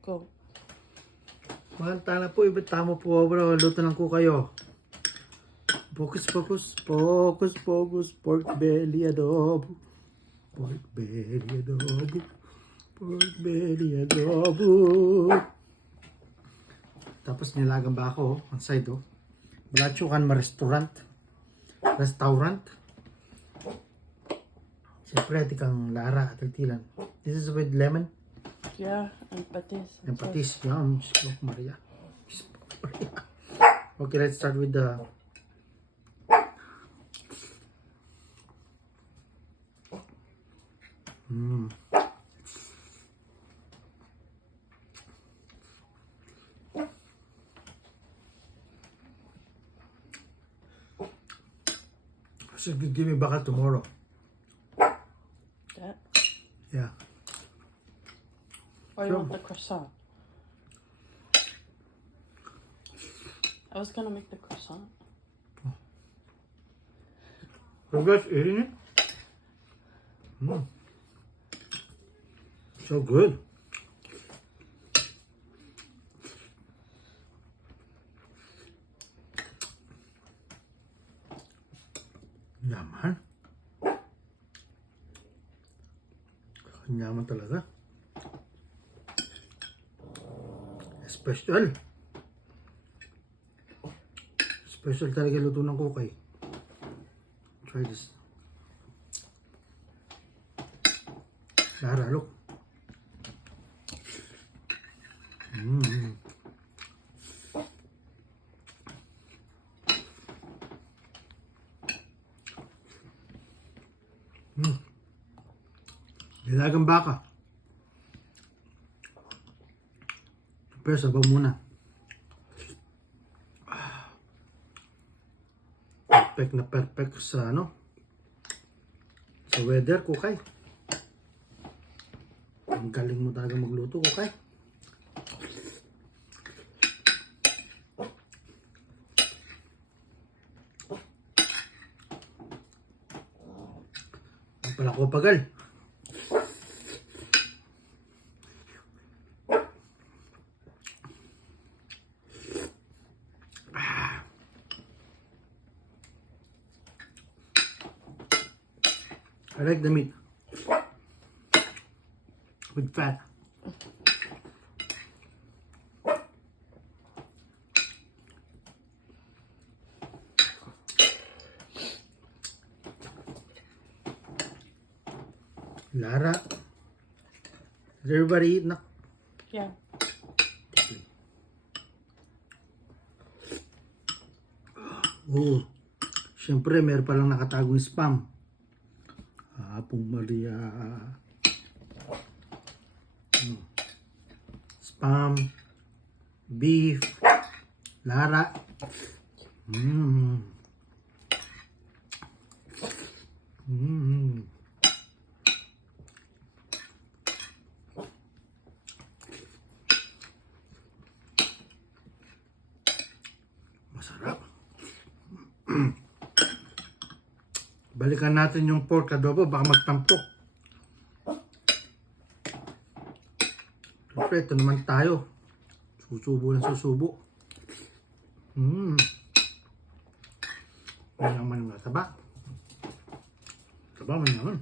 Go. Mahanta na po, iba't tama po bro. Luto lang ko kayo. Focus, focus, focus, focus. Pork belly adobo. Pork belly adobo. Pork belly adobo. Tapos nilagang ba ako ang side oh. Balachukan ma restaurant. Siyempre, kang lara at agtilan. This is with lemon. Yeah, and patis. And patis. Yum. Smoke Maria. Smoke Maria. Okay, let's start with the... So give me baka tomorrow. That? Yeah. Or you Sure. want the croissant? I was gonna make the croissant. You guys eating it? So good. Yaman. Yaman talaga. Special. Special talaga luto ng kukay. Try this. Lara, look. Nilagang baka. Pero sabaw muna. Perfect na perfect sa ano. Sa weather, kukay. Ang galing mo talaga magluto, kukay. Ang pala ko pagal. I like the meat with fat. Lara, did everybody eat na? Yeah. Oh, syempre meron palang nakatagong spam. Hapong Maria. Spam. Beef. Lara. Masarap. Balikan natin yung pork adobo, baka magtampok. Siyempre, ito naman tayo. Susubo ng susubo. Mayaman na taba. Taba, mayaman.